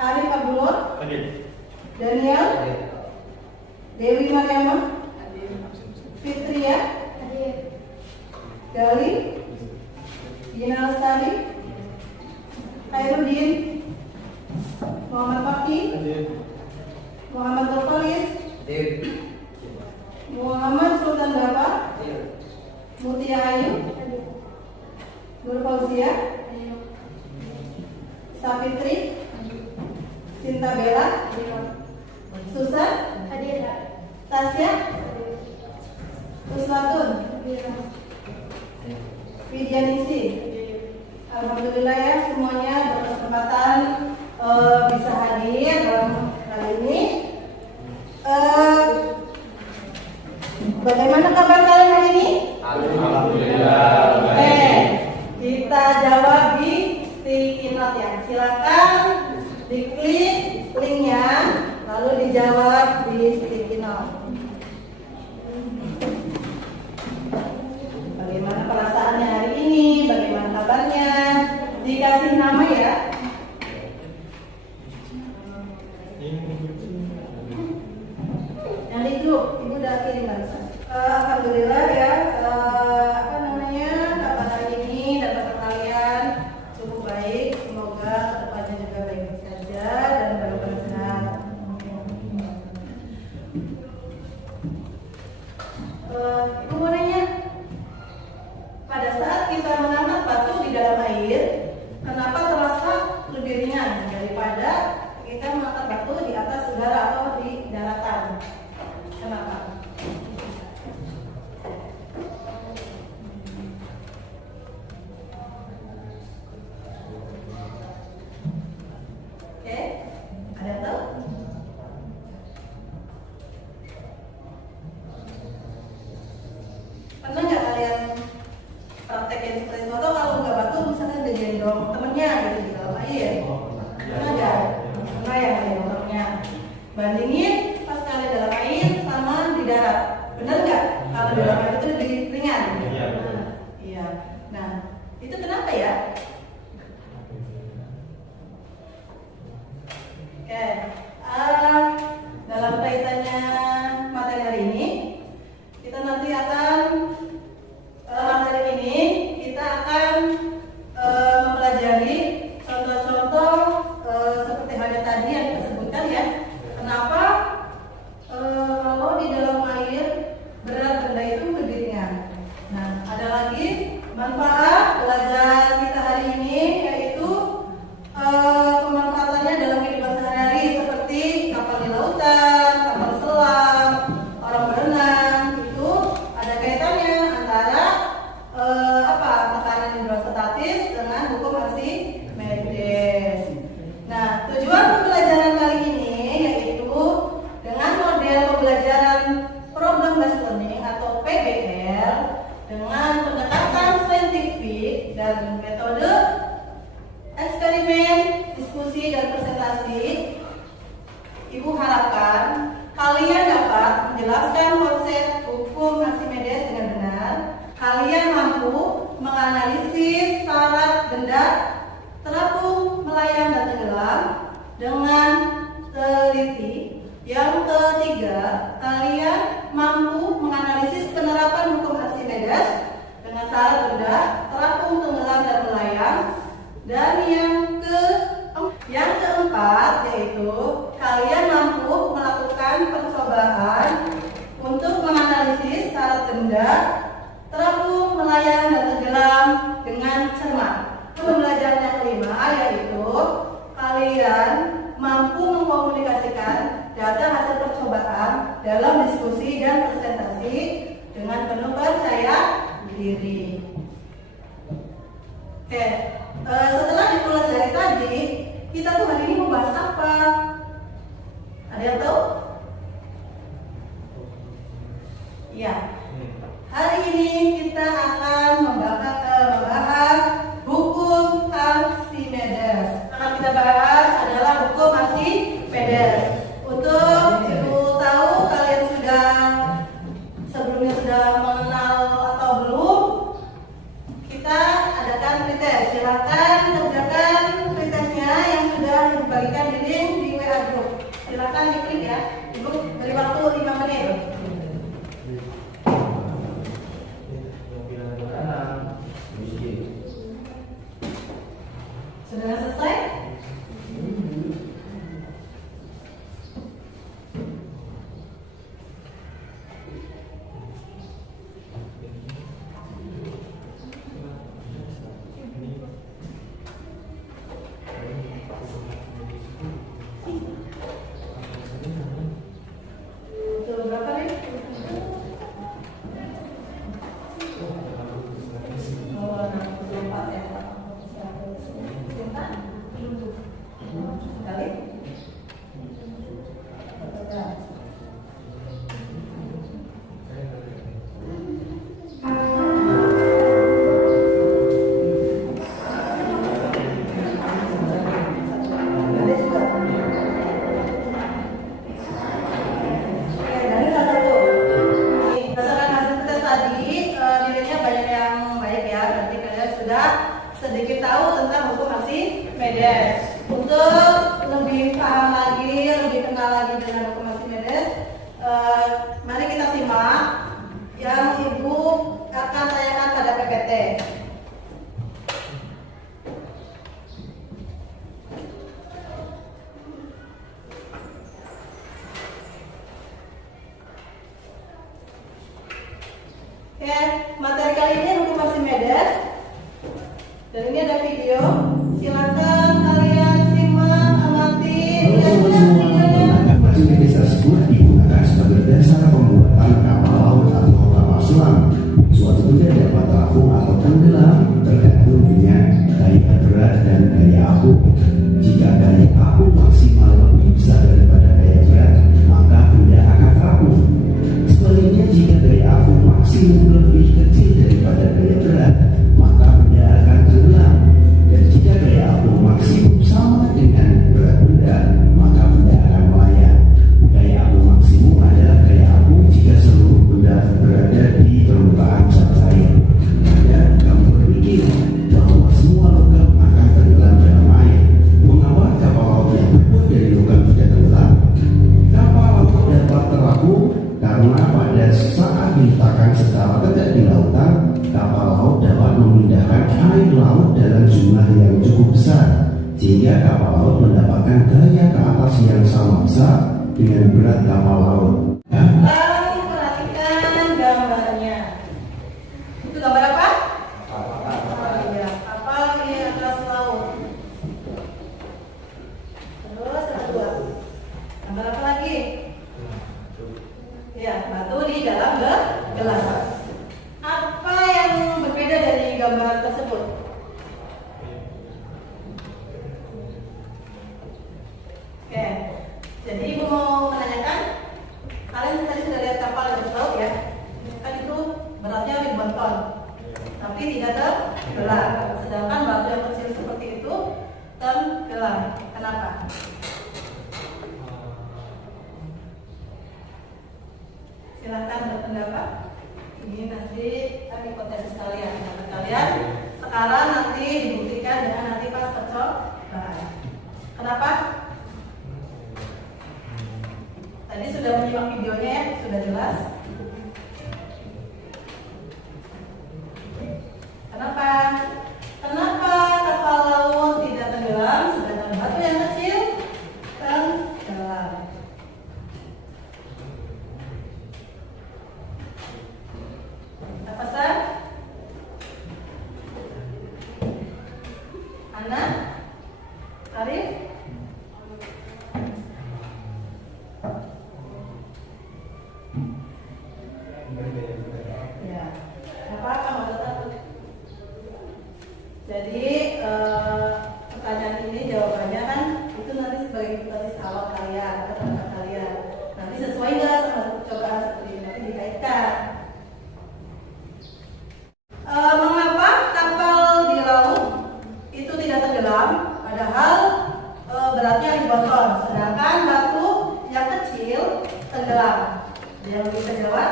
Arif Abdullah, Hadir. Daniel, Dewi Mariama, Fitria, Gali, Gina Lestari, Khairuddin, Muhammad Fakki, Muhammad Ghafaris, Muhammad Sultan Bafa, Mutia Ayu, Nur Fauzia, Sapitri, Sinta Bella, Susan, Tasya, Uswatun, Widyanisi. Alhamdulillah ya, semuanya berkesempatan bisa hadir dalam kali ini. Bagaimana kabar kalian hari ini? Alhamdulillah. Oke, kita jawab di sticky note ya. Silakan diklik linknya, lalu dijawab di sticky note. Bagaimana perasaannya hari ini? Bagaimana kabarnya? Dikasih nama ya. Yang itu, ibu udah kirim barusan. Alhamdulillah ya. Kabar hari ini dapat kalian cukup baik. Semoga kedepannya juga baik saja dan baru sehat. Ibu mau nanya, pada saat kita mengangkat batu di dalam air, kenapa terasa lebih ringan daripada kita mengangkat batu di atas udara atau di daratan? Kenapa? Oke, ada yang tahu? Pernah nggak kalian praktekin seperti itu? Atau kalau nggak batu misalnya digendong temennya gitu di dalam air? Pernah nggak? Pernah ya gendong temennya? Bandingin pas kalian dalam air sama di darat, benar nggak? Kalau di dalam air itu lebih ringan. Iya. Nah, itu kenapa ya? Oke, dalam kaitannya materi hari ini, kita nanti akan mempelajari contoh-contoh seperti halnya tadi yang disebutkan ya. Kenapa kalau di dalam air berat benda itu lebih ringan? Nah, ada lagi manfaat belajar kita hari ini, yaitu pemanfaatannya dalam kehidupan sehari-hari seperti kapal di lautan, kapal selam, orang berenang. Itu ada kaitannya antara tekanan hidrostatis dengan hukum Archimedes. Nah, tujuan pembelajaran kali ini yaitu dengan model pembelajaran problem based learning atau PBL dengan pendekatan saintifik dan metode eksperimen, diskusi dan presentasi. Ibu harapkan kalian dapat menjelaskan konsep hukum Archimedes dengan benar. Kalian mampu menganalisis syarat benda terapung, melayang dan tenggelam dengan teliti. Yang ketiga, kalian mampu menganalisis penerapan hukum Archimedes dengan syarat benda terapung, tenggelam dan melayang. Dan yang keempat yaitu kalian mampu melakukan percobaan untuk menganalisis syarat benda terapung, melayang dan tenggelam dengan cermat. Pembelajaran yang kelima yaitu kalian mampu mengkomunikasikan data hasil percobaan dalam diskusi dan presentasi dengan penuh percaya diri. Oke, setelah dipelajari tadi, kita tuh hari ini mau bahas apa? Ada yang tahu? Iya. Hari ini kita akan membahas hukum Archimedes. Akan kita bahas adalah hukum Archimedes. Untuk ibu tahu kalian sebelumnya sudah mengenal atau belum? Kita adakan pretest. Silakan kerjakan pretestnya yang sudah ibu dibagikan di link di WA group. Silakan diklik ya. Ibu beri waktu 5 menit. Sudah selesai? Betul berapa nih? Oh, 64 ya. Sekali. Sedikit tahu tentang hukum Archimedes. Untuk lebih paham lagi, lebih kenal lagi dengan hukum Archimedes, mari kita simak yang Ibu akan tanyakan pada PPT. Oke, materi kali ini hukum Archimedes. Dan ini ada video, silakan kalian simak, amati. Archimedes tersebut digunakan sebagai dasar pembuatan kapal laut atau kapal selam. Suatu benda dapat terapung atau tenggelam tergantung dengan daya berat dan daya apung. Jika daya apung maksimal lebih besar daripada daya berat, maka benda akan terapung. Sebaliknya, jika daya apung maksimum lebih kecil daripada daya berat, maka benda akan tenggelam. Dan jika daya apung maksimum sama dengan berat benda, maka benda akan melayang. Daya apung maksimum adalah daya apung jika seluruh benda berada di permukaan zat air. Dan kamu berpikir bahwa semua logam akan tenggelam dalam air. Mengapa kapal laut yang terbuat dari logam tidak tenggelam? Kapal laut dapat terapung karena pada saat diletakkan secara tegak di lautan, kapal laut dapat memindahkan air laut dalam jumlah yang cukup besar, sehingga kapal laut mendapatkan daya ke atas yang sama besar dengan berat kapal laut. Lalu perhatikan gambarnya. Itu gambar apa? Kapal. Ya, kapal di atas laut. Terus yang kedua, gambar apa lagi? Ya, batu di dalam gelas. Apa yang berbeda dari gambar tersebut? Oke, jadi Ibu mau menanyakan, kalian tadi sudah lihat kapal di atas laut ya? Kan itu beratnya ribuan ton, tapi tidak tenggelam. Sedangkan batu yang kecil seperti itu tenggelam. Kenapa? Silahkan berpendapat. Ini nanti hipotesis kalian. Kalian sekarang nanti dibuktikan dengan nanti pas percobaan. Kenapa? Tadi sudah menyimak videonya ya, sudah jelas. Kenapa? Kenapa kapal laut tidak tenggelam sedangkan batu yang kecil tenggelam? Apa sah? Ana? Arif? Ya, apa maksud aku? Jadi pertanyaan ini jawabannya kan itu nanti sebagai hipotesis awal kalian atau pendapat kalian. Nanti sesuai nggak sama percobaan seperti ini nanti dikaitkan. Mengapa kapal di laut itu tidak tenggelam, padahal beratnya ribuan ton, sedangkan batu yang kecil tenggelam? Ada yang bisa jawab?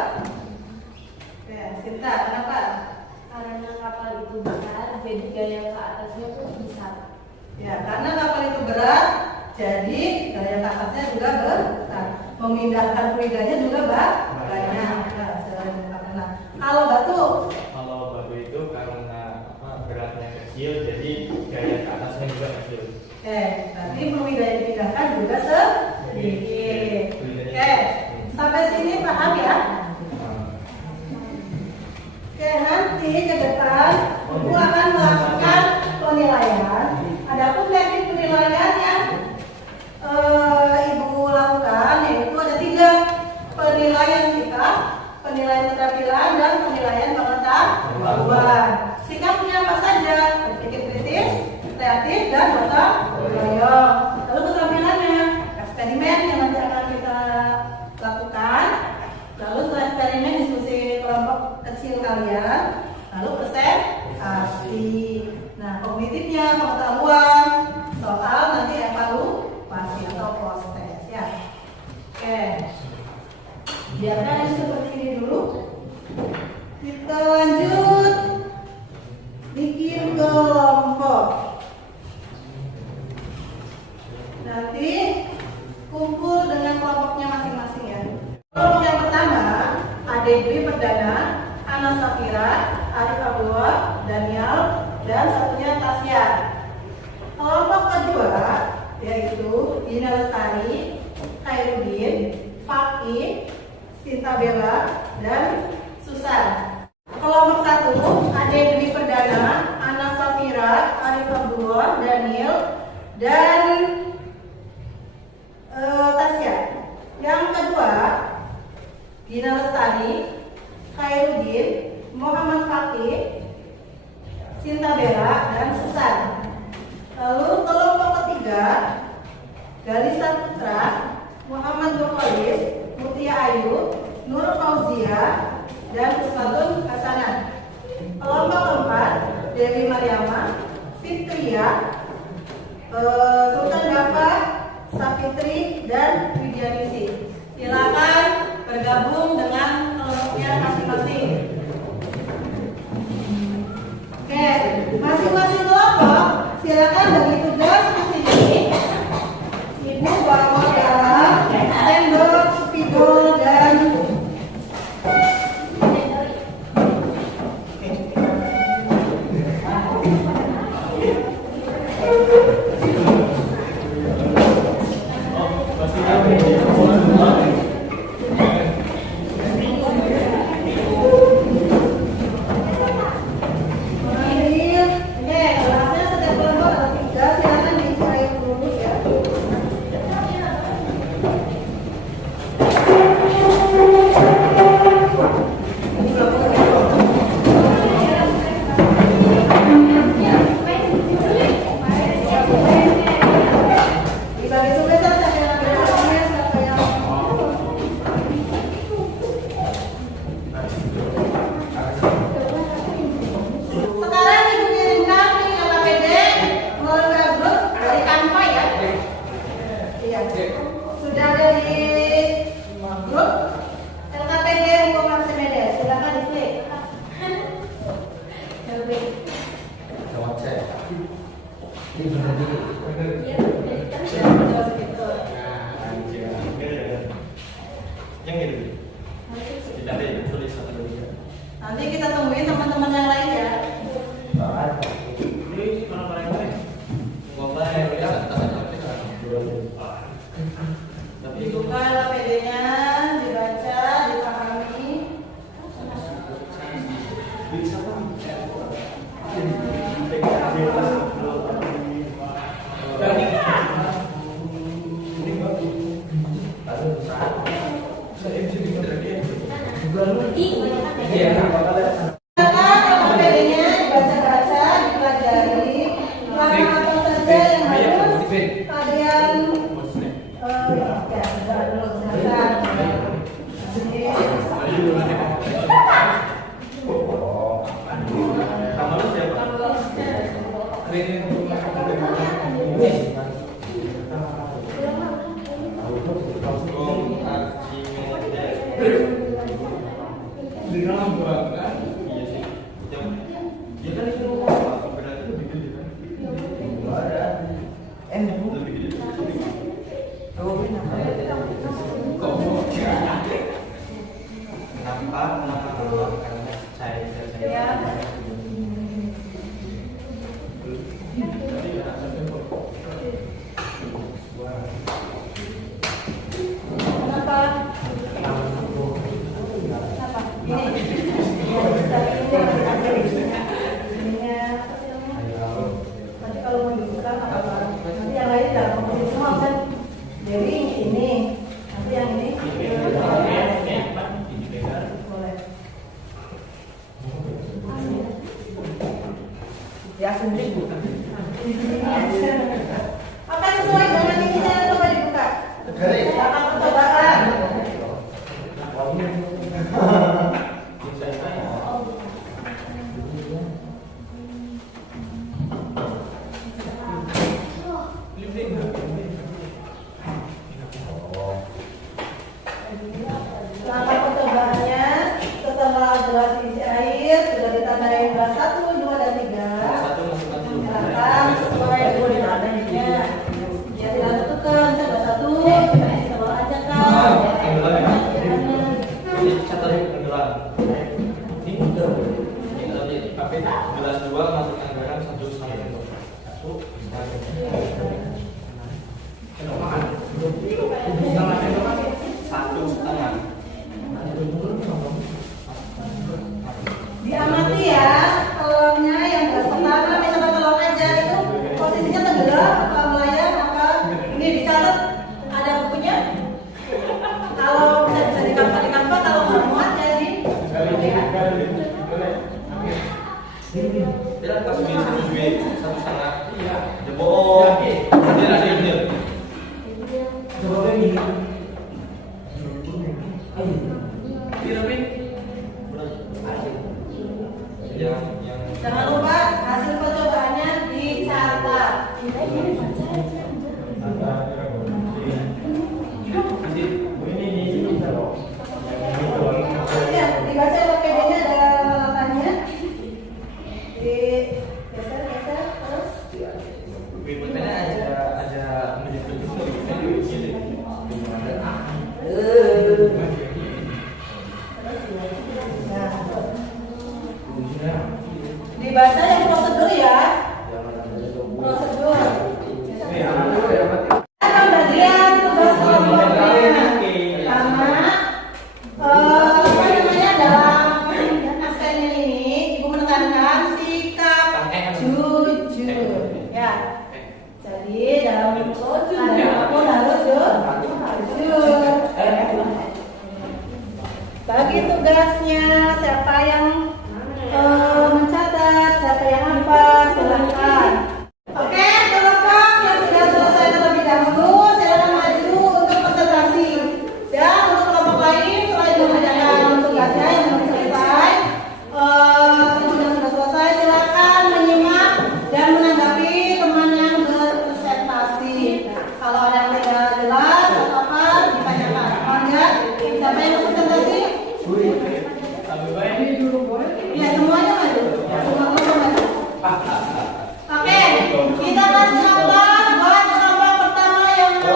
Oke, Sinta, kenapa? Karena kapal itu besar, jadi gaya ke atasnya pun besar. Ya, karena kapal itu berat, Jadi daya ke atasnya juga besar. Memindahkan fluidanya juga banyak. Nah, kalau batu Kalau batu itu karena beratnya kecil, jadi gaya ke atasnya juga kecil. Berarti fluida yang dipindahkan juga sedikit. Sampai sini paham ya? Nanti ke depan Ibu akan melakukan penilaian. Adapun teknik penilaian yang Ibu lakukan yaitu ada 3: penilaian sikap, penilaian keterampilan, dan penilaian pengetahuan. Sikapnya apa saja? Berpikir kritis, kreatif, dan gotong royong. Lalu keterampilannya eksperimen yang nanti akan kita lakukan. Lalu setelah eksperimen diskusi kelompok kecil kalian, lalu presentasi. Nah, kognitifnya pengetahuan soal nanti evaluasi atau proses ya. Biarkan seperti ini dulu. Kita lanjut bikin kelompok. Nanti kumpul dengan kelompoknya masing-masing ya. Kelompok yang pertama, Ade Dwi Perdana, Ana Safira, Arif Abdullah, Daniel, dan satunya Tasya. Kelompok kedua yaitu Dina Lestari, Khairuddin, Fakih, Sinta Bella, dan Susan. Kelompok 1, Ade Dwi Perdana, Ana Safira, Arif Abdullah, Daniel, dan Tasya. Yang kedua, Dina Lestari, Khairuddin, Muhammad Fakih, Sinta Bella, dan Susan. Lalu kelompok ketiga, Galisa Putra, Muhammad Nurholis, Mutia Ayu, Nur Fauzia, dan Usmatun Hasanah. Kelompok keempat, Dewi Mariama, Fitria, Sultan Dafa, Sapitri, dan Widianisi. Silakan bergabung dengan kelompoknya masing-masing. Masing-masing kelompok silakan bagi tugas di sini. Ibu bawa garam, sendok, spidol, dan kelasnya setiap kelompok ada 3. Silakan diisi air dulu ya. Bisa disuruh siapa yang ambil airnya, siapa yang sekarang Ibu kirimkan link LKPD melalui grup dari Canva ya. Iya. Sudah ada di grup LKPD untuk Archimedes. Silakan diklik. Yang ini tidak ada yang tulis satu dua. Nanti kita tungguin teman-teman yang lain ya. Ini mana yang lain? Ngomong yang ya tapi itu Dibuka LKPD-nya, dibaca, dipahami. bisa kan? Silakan LKPD-nya dibaca-baca, dipelajari. Langkah apa saja yang harus kalian ya, sudah dulu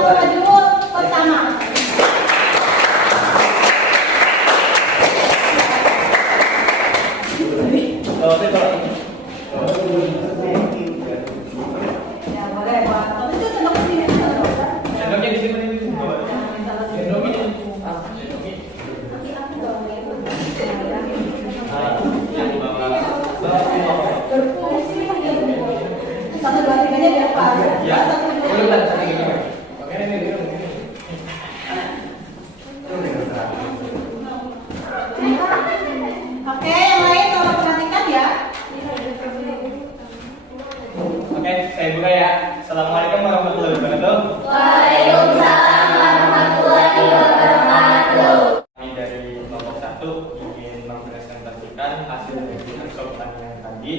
maju pertama. Ya boleh Pak. Tapi itu sendok sini dulu. Sendoknya di sini. Sendoknya. Nanti aku bawa itu. Yang di bawah. Berfungsi ya. 1, 2, 3-nya biar pas. Ya. 1, 2, Boleh 3. satu gini. Oke, ini. Oke, yang lain tolong perhatikan ya. Oke, saya buka ya. Assalamualaikum warahmatullahi wabarakatuh. Waalaikumsalam warahmatullahi wabarakatuh. Kami dari nomor 1 ingin mempresentasikan hasil dari workshop pertanian tadi.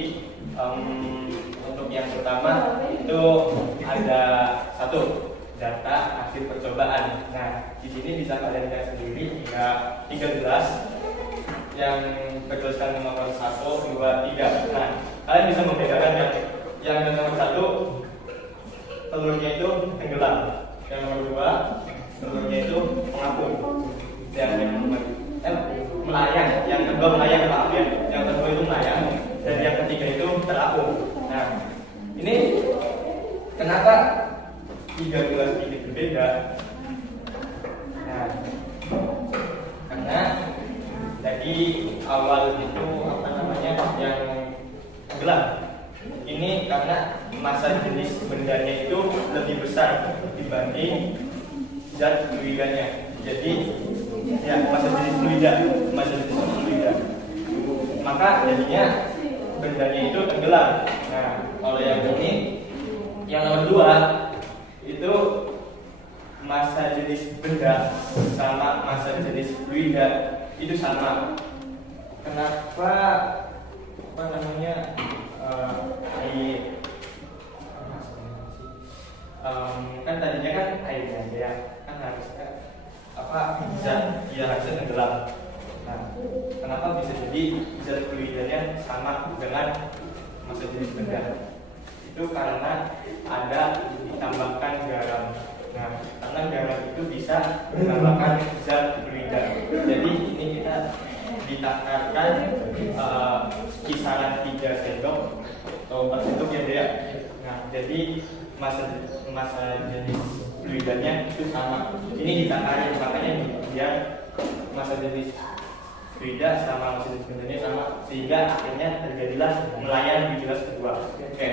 Untuk yang pertama itu ada 1 data hasil percobaan. Nah, di sini bisa kalian lihat sendiri hingga 3 gelas yang bertuliskan nomor 1, 2, 3. Nah, kalian bisa membedakan yang nomor 1 telurnya itu tenggelam, yang nomor 2 telurnya itu mengapung, yang nomor melayang, yang kedua melayang, maaf ya, yang kedua itu melayang, dan yang ketiga itu terapung. Nah, ini kenapa 3 gelas ini berbeda? Nah, karena tadi awal itu apa namanya yang tenggelam. Ini karena massa jenis bendanya itu lebih besar dibanding zat fluidanya. Jadi ya massa jenis fluida. Maka jadinya bendanya itu tenggelam. Nah, kalau yang ini yang nomor 2 itu massa jenis benda sama massa jenis fluida itu sama. Kenapa apa namanya air kan tadinya kan airnya ya kan harusnya apa zat dia harusnya tenggelam. Nah, kenapa bisa jadi zat fluidanya sama dengan massa jenis benda? Itu karena ada ditambahkan garam. Nah, karena garam itu bisa menambahkan zat fluida. Jadi ini kita ditakarkan kisaran 3 sendok atau 4 sendok ya dia. Nah, jadi massa jenis fluidanya itu sama. Ini ditakarin makanya dia massa jenis fluida sama massa jenis bendanya sama, sehingga akhirnya terjadilah melayang di gelas kedua. Oke.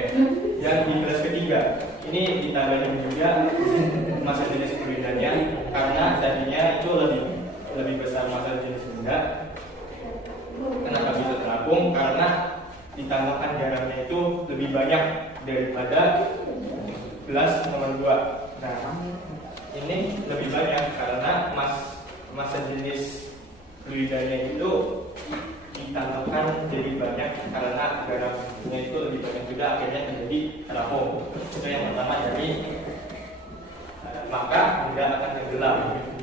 Yang di gelas ketiga ini ditambahin juga massa jenis fluidanya karena tadinya itu lebih besar massa jenis benda. Kenapa bisa terapung? Karena ditambahkan garamnya itu lebih banyak daripada gelas nomor 2. Nah, ini lebih banyak karena massa jenis fluidanya itu ditambahkan jadi banyak karena garamnya itu lebih banyak juga, akhirnya terjadi terapung. Itu yang pertama. Jadi maka benda akan tenggelam,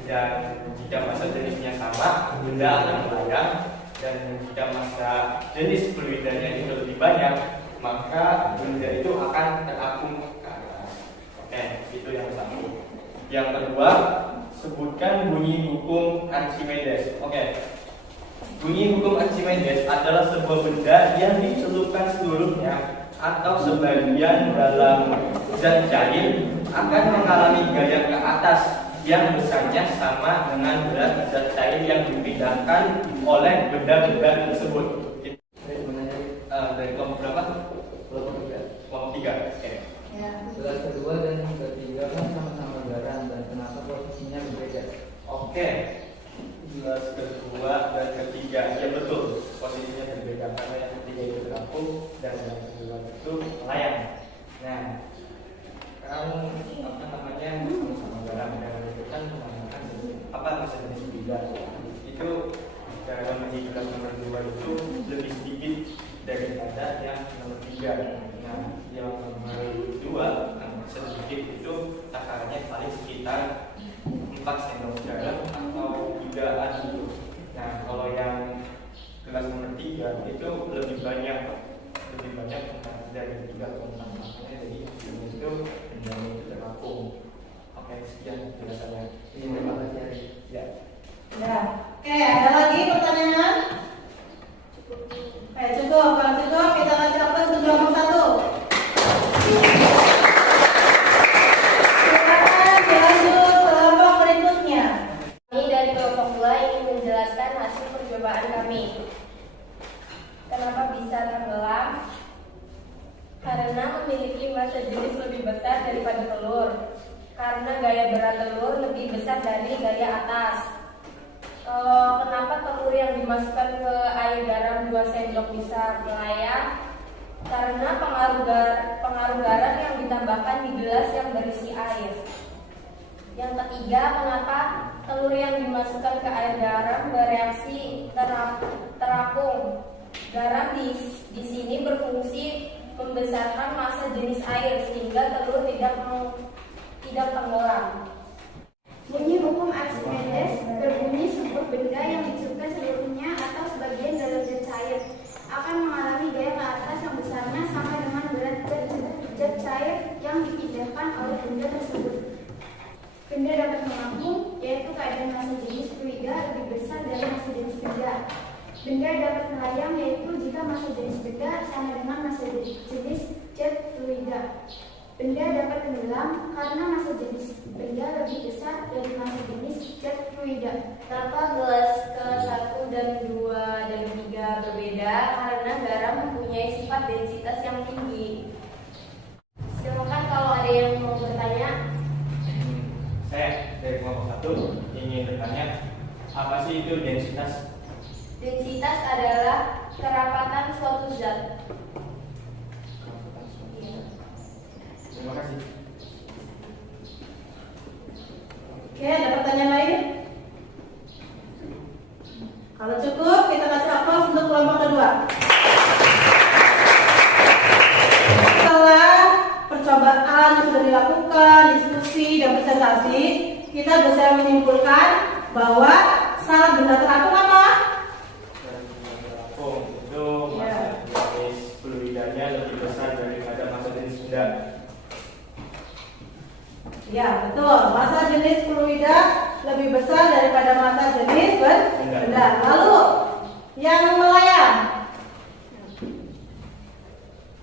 dan jika massa jenisnya sama benda akan melayang, dan jika massa jenis fluidanya itu lebih banyak maka benda itu akan terapung ke atas. Oke, itu yang satu. Yang kedua, sebutkan bunyi hukum Archimedes. Oke. Bunyi hukum Archimedes adalah sebuah benda yang dicelupkan seluruhnya atau sebagian dalam zat cair akan mengalami gaya ke atas yang besarnya sama dengan berat zat cair yang dipindahkan oleh benda-benda tersebut. Dari kelompok berapa? Kelompok 3. Oke. Ya. Gelas kedua dan ketiga kan sama-sama garam, dan kenapa posisinya berbeda? Oke. Gelas kedua dan ketiga, ya betul, posisinya berbeda karena yang ketiga itu terapung dan yang kedua itu melayang. Nah, kamu apa namanya sama garam, garam itu kan menggunakan apa massa jenis fluida. Itu garam di gelas nomor 2 itu lebih sedikit daripada yang nomor 3. Nah, yang nomor 2 sedikit itu takarannya paling sekitar 4 sendok garam atau 3-an gitu. Nah, kalau yang gelas nomor 3 itu lebih banyak dari 3,6. Makanya jadi itu bendanya itu terapung. Oke, sekian. sekian penjelasannya. Terima kasih Ari. Ya. Ya. Oke, ada lagi pertanyaan? Cukup. Kalau cukup, kita kasih aplaus untuk kelompok 1. Silakan dilanjut kelompok berikutnya. Kami dari kelompok 2 ingin menjelaskan hasil percobaan kami. Kenapa bisa tenggelam? Karena memiliki massa jenis lebih besar daripada telur. Karena gaya berat telur lebih besar dari gaya atas. Kalau kenapa telur yang dimasukkan ke air garam 2 sendok bisa melayang? Karena pengaruh garam yang ditambahkan di gelas yang berisi air. Yang ketiga, kenapa telur yang dimasukkan ke air garam bereaksi terapung? Garam di sini berfungsi membesarkan massa jenis air sehingga telur tidak tenggelam. Bunyi hukum Archimedes berbunyi sebuah benda yang dicurkan seluruhnya atau sebagian dalam zat cair akan mengalami gaya ke atas yang besarnya sama dengan berat zat cair yang dipindahkan oleh benda tersebut. Benda dapat mengapung, yaitu keadaan massa jenis fluida lebih besar dari massa jenis benda. Benda dapat melayang, yaitu jika massa jenis benda sama dengan massa jenis zat fluida. Benda dapat tenggelam karena massa jenis benda lebih besar dari massa jenis zat fluida. Kenapa gelas ke-1 dan 2 dan 3 berbeda? Karena garam mempunyai sifat densitas yang tinggi. Silakan kalau ada yang mau bertanya. Saya dari kelompok 1 ingin bertanya, apa sih itu densitas? Densitas adalah kerapatan suatu zat. Terima kasih. Oke, ada pertanyaan lain? Kalau cukup, kita kasih aplaus untuk kelompok kedua. Setelah percobaan yang sudah dilakukan, diskusi dan presentasi, kita bisa menyimpulkan bahwa syarat benda terapung apa? Terapung itu massa jenis fluidanya lebih besar daripada massa jenis benda. Ya, betul. Massa jenis fluida lebih besar daripada massa jenis benda. Lalu, yang melayang?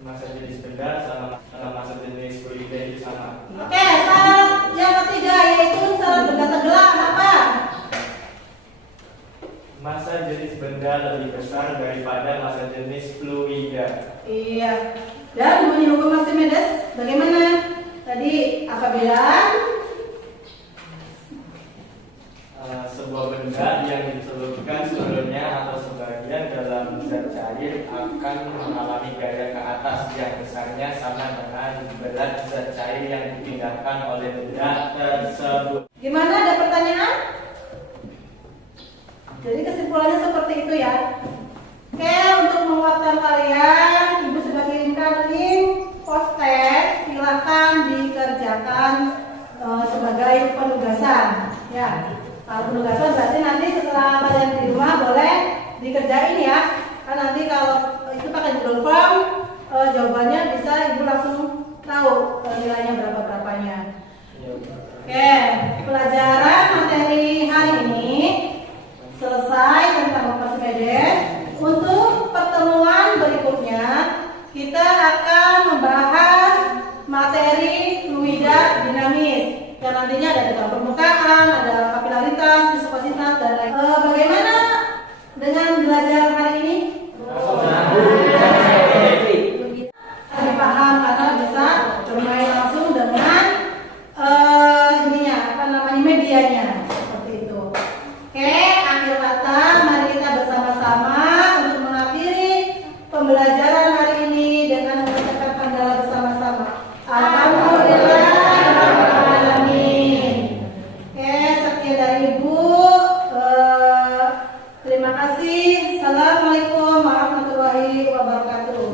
Massa jenis benda sama massa jenis fluida itu sama. Oke, syarat yang ketiga yaitu syarat benda tenggelam apa? Massa jenis benda lebih besar daripada massa jenis fluida. Iya. Dan bunyi hukum Archimedes bagaimana? Tadi apabila sebuah benda yang dicelupkan seluruhnya atau sebagian dalam zat cair akan mengalami gaya ke atas yang besarnya sama dengan berat zat cair yang dipindahkan oleh benda tersebut. gimana, ada pertanyaan? Jadi kesimpulannya seperti itu ya. Oke, untuk menguatkan kalian, Ibu sudah kirimkan link post-test, silakan dikerjakan sebagai penugasan. Ya, kalau penugasan berarti nanti setelah kalian di rumah boleh dikerjain ya. Kan nanti kalau itu pakai Google Form, jawabannya bisa Ibu langsung tahu nilainya berapa-berapanya. Oke, pelajaran materi hari ini selesai tentang Archimedes. Untuk pertemuan berikutnya kita akan membahas materi fluida dinamis yang nantinya ada dalam permukaan, ada kapilaritas, viskositas dan lain. Bagaimana dengan belajar hari ini? Lebih paham karena bisa bermain langsung dengan medianya seperti itu. Oke, akhir kata mari kita bersama-sama untuk mengakhiri pembelajaran hari ini dengan mengucapkan hamdalah bersama-sama. Alhamdulillahirrahmanirrahim. Oke, sekian dari Ibu. Terima kasih. Assalamualaikum warahmatullahi wabarakatuh.